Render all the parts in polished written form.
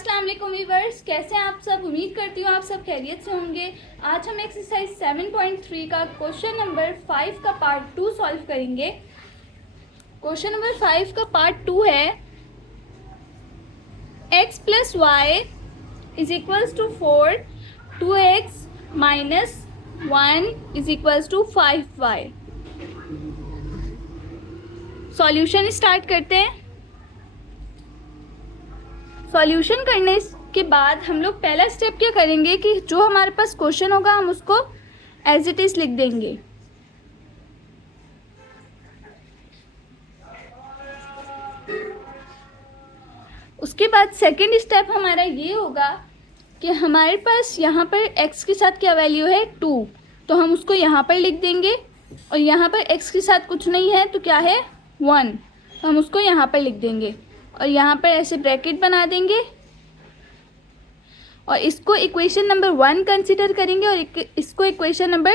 अस्सलाम वालेकुम व्यूअर्स, कैसे हैं आप सब। उम्मीद करती हूँ आप सब खैरियत से होंगे। आज हम एक्सरसाइज 7.3 का क्वेश्चन नंबर 5 का पार्ट 2 सॉल्व करेंगे। क्वेश्चन नंबर 5 का पार्ट 2 है x plus y is equals to 4, 2x minus 1 is equals to 5y। Solution start करते हैं। सॉल्यूशन करने के बाद हम लोग पहला स्टेप क्या करेंगे कि जो हमारे पास क्वेश्चन होगा हम उसको एज इट इज लिख देंगे। उसके बाद सेकंड स्टेप हमारा ये होगा कि हमारे पास यहाँ पर x के साथ क्या वैल्यू है 2, तो हम उसको यहाँ पर लिख देंगे। और यहाँ पर x के साथ कुछ नहीं है तो क्या है 1, तो हम उसको यहाँ पर लिख देंगे और यहाँ पर ऐसे ब्रैकेट बना देंगे और इसको इक्वेशन नंबर 1 कंसीडर करेंगे और इसको इक्वेशन नंबर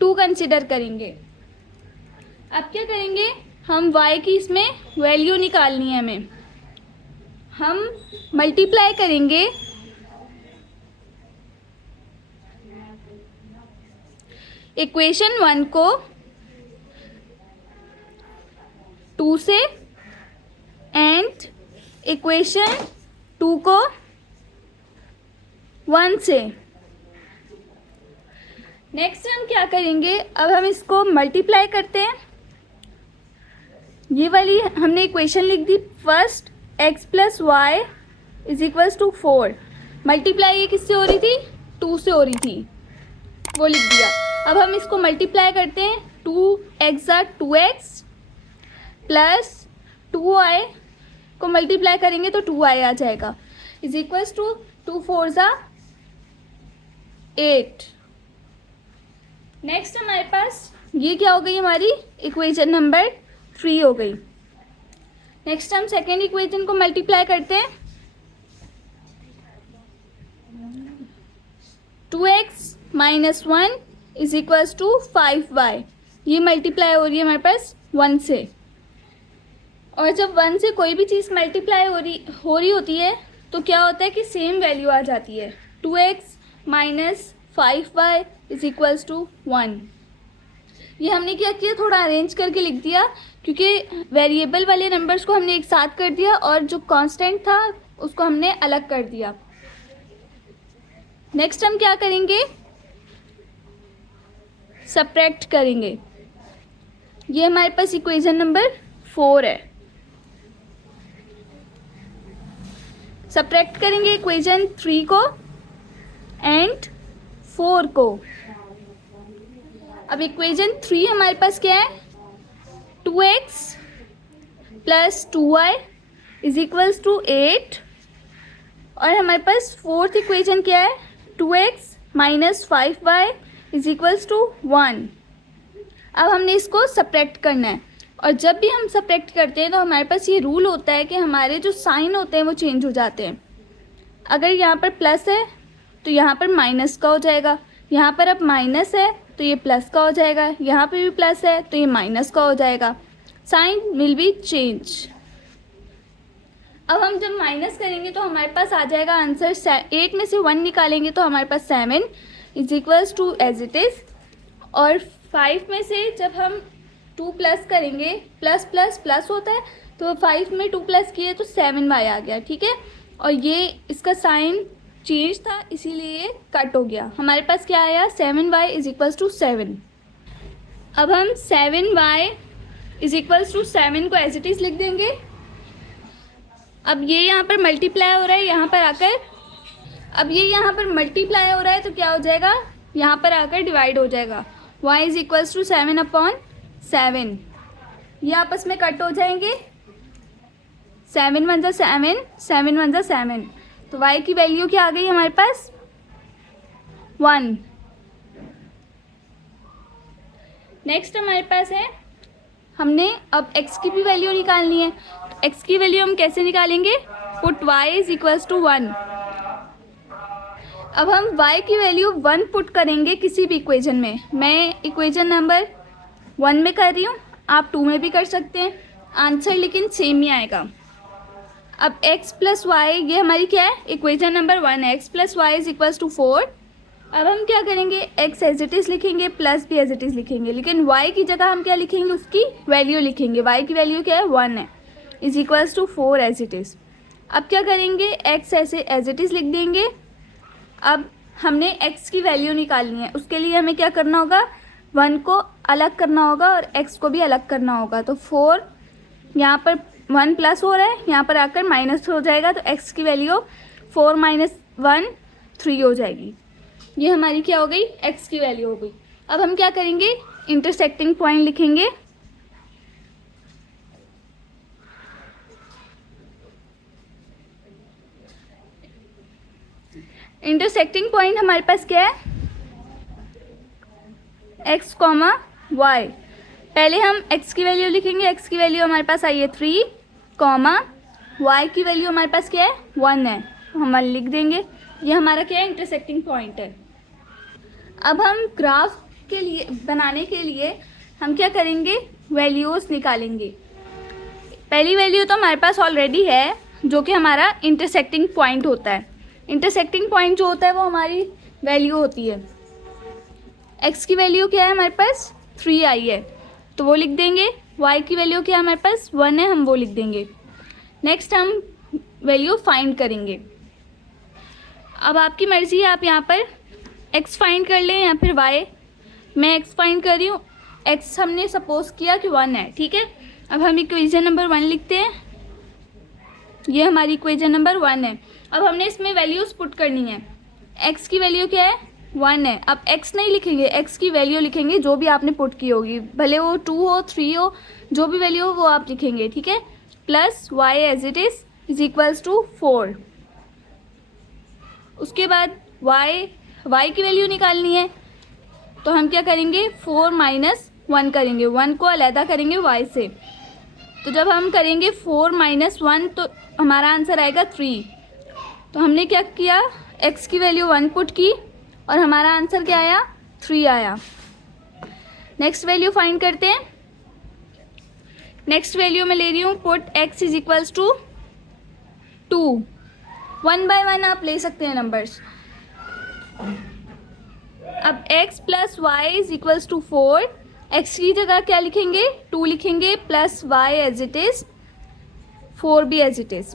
2 कंसीडर करेंगे। अब क्या करेंगे, हम y की इसमें वैल्यू निकालनी है हमें। हम मल्टीप्लाई करेंगे इक्वेशन 1 को 2 से एंड इक्वेशन 2 को 1 से। नेक्स्ट हम क्या करेंगे, अब हम इसको मल्टीप्लाई करते हैं। ये वाली हमने इक्वेशन लिख दी first, x plus y is equals to 4। Multiply ये किससे हो रही थी 2 से हो रही थी, वो लिख दिया। अब हम इसको मल्टीप्लाई करते हैं, 2x ज़ा 2x प्लस 2y को मल्टीप्लाई करेंगे तो 2y आ जाएगा इज इक्वल्स टू 2 4 ज़ा 8। नेक्स्ट हमारे पास ये क्या हो गई, हमारी इक्वेशन नंबर 3 हो गई। नेक्स्ट हम सेकेंड इक्वेशन को मल्टीप्लाई करते हैं, 2x minus 1 is equals to 5y। ये मल्टीप्लाई हो रही है हमारे पास 1 से, और जब 1 से कोई भी चीज़ मल्टीप्लाई हो रही होती है तो क्या होता है कि सेम वैल्यू आ जाती है। 2x minus 5y is equals to 1। ये हमने क्या किया, थोड़ा अरेंज करके लिख दिया क्योंकि वेरिएबल वाले नंबर्स को हमने एक साथ कर दिया और जो कांस्टेंट था उसको हमने अलग कर दिया। नेक्स्ट हम क्या करेंगे, सब्ट्रैक्ट करेंगे। ये हमारे पास इक्वेशन नंबर 4 है। सब्ट्रैक्ट करेंगे इक्वेशन 3 को एंड 4 को। अब इक्वेशन 3 हमारे पास क्या है, 2x plus 2y is equals to 8, और हमारे पास फोर्थ इक्वेशन क्या है, 2x minus 5y is equals to 1। अब हमने इसको सब्ट्रैक्ट करना है, और जब भी हम सब्ट्रैक्ट करते हैं तो हमारे पास ये रूल होता है कि हमारे जो साइन होते हैं वो चेंज हो जाते हैं। अगर यहाँ पर प्लस है तो यहाँ पर माइनस का हो जाएगा, यहाँ पर अब माइनस है तो ये प्लस का हो जाएगा, यहाँ पे भी प्लस है तो ये माइनस का हो जाएगा। Sign will be change. अब हम जब माइनस करेंगे तो हमारे पास आ जाएगा आंसर 8 में से 1 निकालेंगे तो हमारे पास 7 is equals to as it is, और 5 में से जब हम 2 प्लस करेंगे, प्लस प्लस प्लस होता है तो 5 में 2 प्लस किए तो 7y आ गया, ठीक है। और ये इसका साइन चेंज था इसीलिए ये कट हो गया। हमारे पास क्या आया, 7y इज इक्वल्स टू 7। अब हम 7y इज इक्वल्स टू 7 को एज इट इज़ लिख देंगे। अब ये यहाँ पर मल्टीप्लाई हो रहा है, यहाँ पर आकर अब ये यहाँ पर मल्टीप्लाई हो रहा है तो क्या हो जाएगा, यहाँ पर आकर डिवाइड हो जाएगा। y is equals to 7 upon 7, ये आपस में कट हो जाएंगे। 7 1 ज़ा 7, 7 1 ज़ा 7, तो y की वैल्यू क्या आ गई हमारे पास 1। नेक्स्ट हमारे पास है, हमने अब x की भी वैल्यू निकालनी है। तो x की वैल्यू हम कैसे निकालेंगे, put y is equals to 1। अब हम y की वैल्यू 1 पुट करेंगे किसी भी इक्वेशन में। मैं इक्वेशन नंबर 1 में कर रही हूँ, आप 2 में भी कर सकते हैं, आंसर लेकिन सेम ही आएगा। अब x प्लस वाई, ये हमारी क्या है, इक्वेशन नंबर 1 है, x plus y is equals to 4। अब हम क्या करेंगे, x एज इट इज़ लिखेंगे, प्लस भी एज इट इज़ लिखेंगे, लेकिन y की जगह हम क्या लिखेंगे, उसकी वैल्यू लिखेंगे। y की वैल्यू क्या है, 1 है, is equals to 4 as it is. अब क्या करेंगे, x ऐसे एज इट इज़ लिख देंगे। अब हमने x की वैल्यू निकालनी है, उसके लिए हमें क्या करना होगा, 1 को अलग करना होगा और x को भी अलग करना होगा। तो 4 यहाँ पर 1 प्लस हो रहा है, यहाँ पर आकर माइनस हो जाएगा, तो x की वैल्यू 4 माइनस 1 3 हो जाएगी। ये हमारी क्या हो गई, x की वैल्यू हो गई। अब हम क्या करेंगे, इंटरसेक्टिंग पॉइंट लिखेंगे। इंटरसेक्टिंग पॉइंट हमारे पास क्या है, x कॉमा वाई। पहले हम x की वैल्यू लिखेंगे, x की वैल्यू हमारे पास आई है 3, कॉमा y की वैल्यू हमारे पास क्या है, 1 है, हम लिख देंगे। ये हमारा क्या है, इंटरसेक्टिंग पॉइंट है। अब हम ग्राफ के लिए बनाने के लिए हम क्या करेंगे, वैल्यूज़ निकालेंगे। पहली वैल्यू तो हमारे पास ऑलरेडी है, जो कि हमारा इंटरसेक्टिंग पॉइंट होता है। इंटरसेक्टिंग पॉइंट जो होता है वो हमारी वैल्यू होती है। x की वैल्यू क्या है, हमारे पास 3 आई है, तो वो लिख देंगे। y की वैल्यू क्या है, हमारे पास 1 है, हम वो लिख देंगे। नेक्स्ट हम वैल्यू फाइंड करेंगे। अब आपकी मर्ज़ी है, आप यहाँ पर x फाइंड कर लें या फिर y। मैं x फाइंड कर रही हूँ, x हमने सपोज किया कि 1 है, ठीक है। अब हम इक्वेशन नंबर 1 लिखते हैं, ये हमारी इक्वेशन नंबर 1 है। अब हमने इसमें वैल्यूज़ पुट करनी है। x की वैल्यू क्या है, 1 है। अब x नहीं लिखेंगे, x की वैल्यू लिखेंगे जो भी आपने पुट की होगी, भले वो 2 हो 3 हो, जो भी वैल्यू हो वो आप लिखेंगे, ठीक है। Plus y as it is equals to 4। उसके बाद y की वैल्यू निकालनी है, तो हम क्या करेंगे, 4 माइनस 1 करेंगे, 1 को अलहदा करेंगे y से। तो जब हम करेंगे 4 माइनस 1 तो हमारा आंसर आएगा 3। तो हमने क्या किया, x की वैल्यू 1 पुट की और हमारा आंसर क्या आया, 3 आया। नेक्स्ट वैल्यू फाइंड करते हैं। नेक्स्ट वैल्यू मैं ले रही हूँ, put x is equals to 2। 1 by 1 आप ले सकते हैं नंबर्स। अब x plus y is equals to 4। x की जगह क्या लिखेंगे, 2 लिखेंगे, plus y as it is, 4 भी as it is.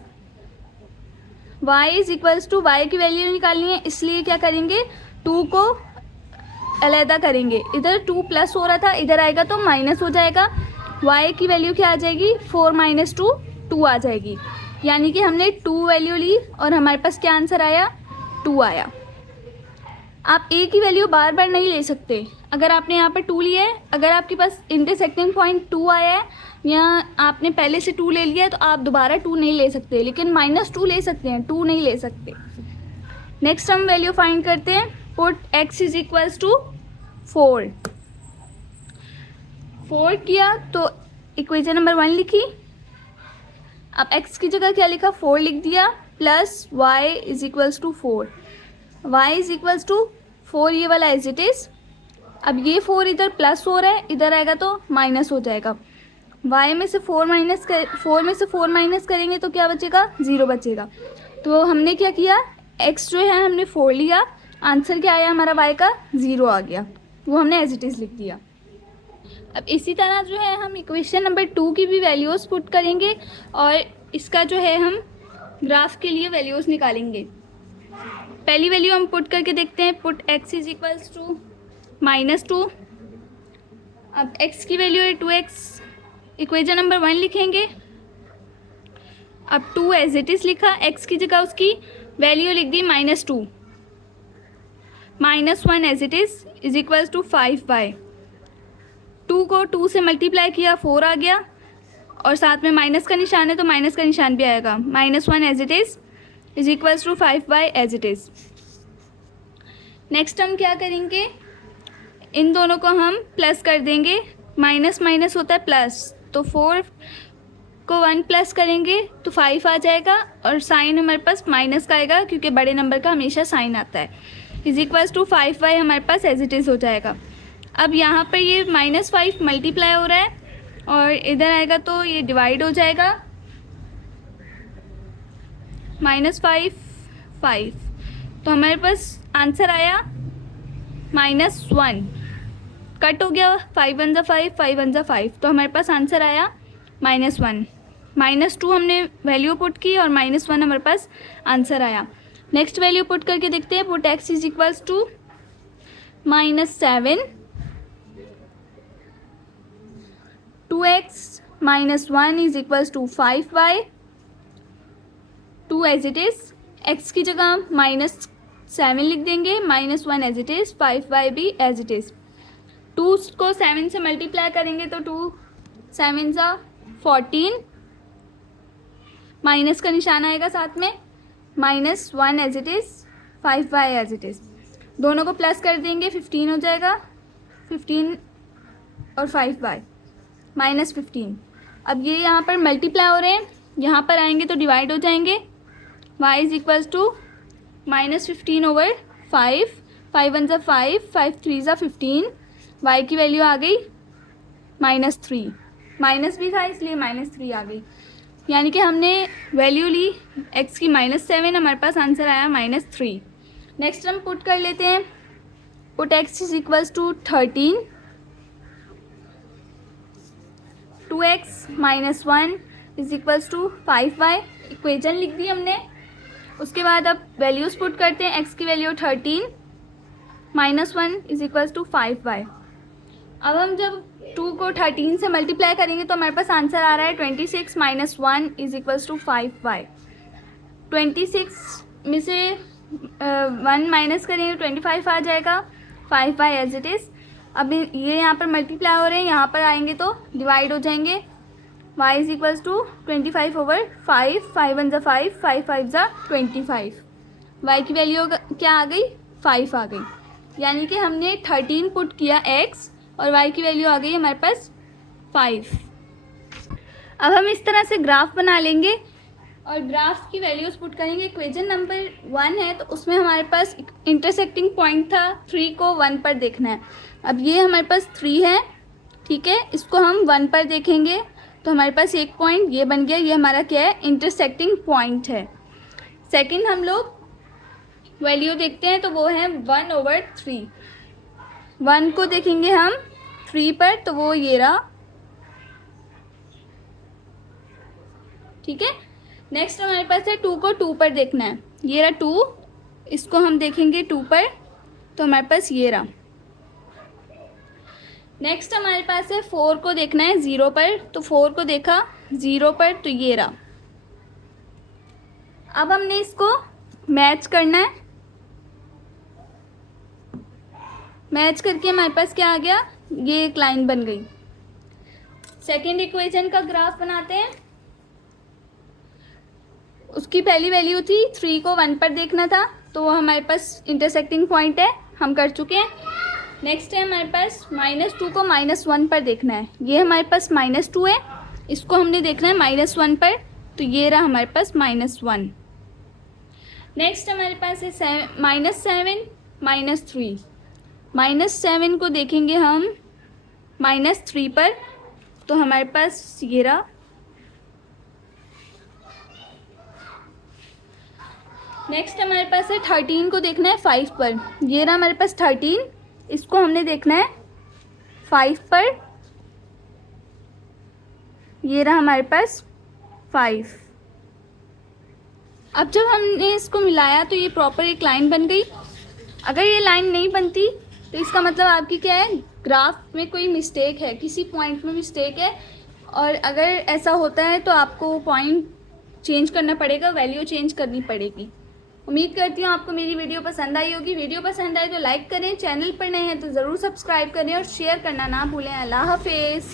y is equals to, y की वैल्यू निकालनी है, इसलिए क्या करेंगे, 2 को अलहदा करेंगे। इधर 2 प्लस हो रहा था, इधर आएगा तो माइनस हो जाएगा। y की वैल्यू क्या आ जाएगी, 4 माइनस 2 2 आ जाएगी। यानी कि हमने 2 वैल्यू ली और हमारे पास क्या आंसर आया, 2 आया। आप a की वैल्यू बार बार नहीं ले सकते। अगर आपने यहाँ पर 2 लिया है, अगर आपके पास इंटरसेक्टिंग पॉइंट 2 आया है या आपने पहले से 2 ले लिया है, तो आप दोबारा 2 नहीं ले सकते, लेकिन -2 ले सकते हैं, 2 नहीं ले सकते। नेक्स्ट हम वैल्यू फाइंड करते हैं। Put x is equals to 4। 4 किया तो इक्वेशन नंबर 1 लिखी। अब x की जगह क्या लिखा, 4 लिख दिया, plus y is equals to 4। y is equals to 4, ये वाला एज इट इज़। अब ये 4 इधर प्लस हो रहा है, इधर आएगा तो माइनस हो जाएगा। y में से 4 माइनस करेंगे तो क्या बचेगा, 0 बचेगा। तो हमने क्या किया, x जो है हमने 4 लिया, आंसर क्या आया हमारा y का, 0 आ गया, वो हमने एज इट इज़ लिख दिया। अब इसी तरह जो है हम इक्वेशन नंबर 2 की भी वैल्यूज़ पुट करेंगे और इसका जो है हम ग्राफ के लिए वैल्यूज़ निकालेंगे। पहली वैल्यू हम पुट करके देखते हैं। Put x is equals to -2। अब x की वैल्यू है 2x, इक्वेशन नंबर 1 लिखेंगे। अब 2 एज इट इज़ लिखा, x की जगह उसकी वैल्यू लिख दी -2, -1 as it is equals to 5y। 2 को 2 से मल्टीप्लाई किया, 4 आ गया, और साथ में माइनस का निशान है तो माइनस का निशान भी आएगा। -1 as it is equals to 5y as it is. Next हम क्या करेंगे, इन दोनों को हम प्लस कर देंगे। माइनस माइनस होता है प्लस, तो 4 को 1 प्लस करेंगे तो 5 आ जाएगा, और साइन हमारे पास माइनस का आएगा क्योंकि बड़े नंबर का हमेशा साइन आता है। इज इक्वल्स टू 5y हमारे पास एज इट इज़ हो जाएगा। अब यहाँ पर ये -5 मल्टीप्लाई हो रहा है और इधर आएगा तो ये डिवाइड हो जाएगा। -5 5, तो हमारे पास आंसर आया -1, कट हो गया, 5 1 जा 5, 5 1 जा 5, तो हमारे पास आंसर आया -1। -2 हमने वैल्यू पुट की और -1 हमारे पास आंसर आया। नेक्स्ट वैल्यू पुट करके देखते हैं। Put x is equals to -7, 2x -1 is equals to 5y, 2 as it is, x की जगह हम -7 लिख देंगे, -1 एज इट इज़, 5y भी एज इट इज़। 2 को 7 से मल्टीप्लाई करेंगे तो 2 7 जा 14, माइनस का निशान आएगा साथ में, -1 as it is, 5y as it is, दोनों को प्लस कर देंगे, 15 हो जाएगा, 15 और 5y -15। अब ये यहाँ पर मल्टीप्लाई हो रहे हैं, यहाँ पर आएंगे तो डिवाइड हो जाएंगे। y is equals to -15 over 5, 5 1 जा 5, 5 3 जा 15, y की वैल्यू आ गई -3, माइनस भी था इसलिए -3 आ गई, यानी कि हमने वैल्यू ली x की -7, हमारे पास आंसर आया -3। नेक्स्ट हम पुट कर लेते हैं। Put x is equals to 13, 2x -1 is equals to 5y, equation लिख दी हमने। उसके बाद अब वैल्यूज़ पुट करते हैं। x की value 13, -1 is equals to 5y। अब हम जब 2 को 13 से मल्टीप्लाई करेंगे तो हमारे पास आंसर आ रहा है 26 -1 इज इक्वल्स टू 5y। 26 में से 1 माइनस करेंगे 25 आ जाएगा, 5y एज इट इज़। अब ये यहाँ पर मल्टीप्लाई हो रहे हैं, यहाँ पर आएंगे तो डिवाइड हो जाएंगे। y is equals to 25 over 5, 5 1 जा 5, 5 5 जा 25, y की वैल्यू क्या आ गई, 5 आ गई, यानी कि हमने 13 पुट किया x और y की वैल्यू आ गई हमारे पास 5। अब हम इस तरह से ग्राफ बना लेंगे और ग्राफ की वैल्यूज़ पुट करेंगे। इक्वेशन नंबर 1 है तो उसमें हमारे पास इंटरसेक्टिंग पॉइंट था, 3 को 1 पर देखना है। अब ये हमारे पास 3 है, ठीक है, इसको हम 1 पर देखेंगे तो हमारे पास एक पॉइंट ये बन गया, ये हमारा क्या है, इंटरसेक्टिंग पॉइंट है। सेकंड हम लोग वैल्यू देखते हैं तो वो है 1/3, 1 को देखेंगे हम 3 पर तो वो ये रहा, ठीक है। नेक्स्ट हमारे पास है 2 को 2 पर देखना है, ये रहा 2, इसको हम देखेंगे 2 पर तो हमारे पास ये रहा। नेक्स्ट हमारे पास है 4 को देखना है 0 पर, तो 4 को देखा 0 पर तो ये रहा। अब हमने इसको मैच करना है, मैच करके हमारे पास क्या आ गया, ये एक लाइन बन गई। सेकेंड इक्वेशन का ग्राफ बनाते हैं। उसकी पहली वैल्यू थी 3 को 1 पर देखना था तो वो हमारे पास इंटरसेक्टिंग पॉइंट है, हम कर चुके हैं। नेक्स्ट है हमारे पास -2 को -1 पर देखना है, ये हमारे पास -2 है, इसको हमने देखना है -1 पर तो ये रहा हमारे पास -1। नेक्स्ट हमारे पास है -7 -3, -7 को देखेंगे हम -3 पर तो हमारे पास ये रहा। नेक्स्ट हमारे पास है 13 को देखना है 5 पर, ये रहा हमारे पास 13, इसको हमने देखना है 5 पर, ये रहा हमारे पास 5। अब जब हमने इसको मिलाया तो ये प्रॉपर एक लाइन बन गई। अगर ये लाइन नहीं बनती तो इसका मतलब आपकी क्या है, ग्राफ में कोई मिस्टेक है, किसी पॉइंट में मिस्टेक है, और अगर ऐसा होता है तो आपको पॉइंट चेंज करना पड़ेगा, वैल्यू चेंज करनी पड़ेगी। उम्मीद करती हूँ आपको मेरी वीडियो पसंद आई होगी। वीडियो पसंद आए तो लाइक करें, चैनल पर नए हैं तो ज़रूर सब्सक्राइब करें और शेयर करना ना भूलें। अल्लाह हाफिज़।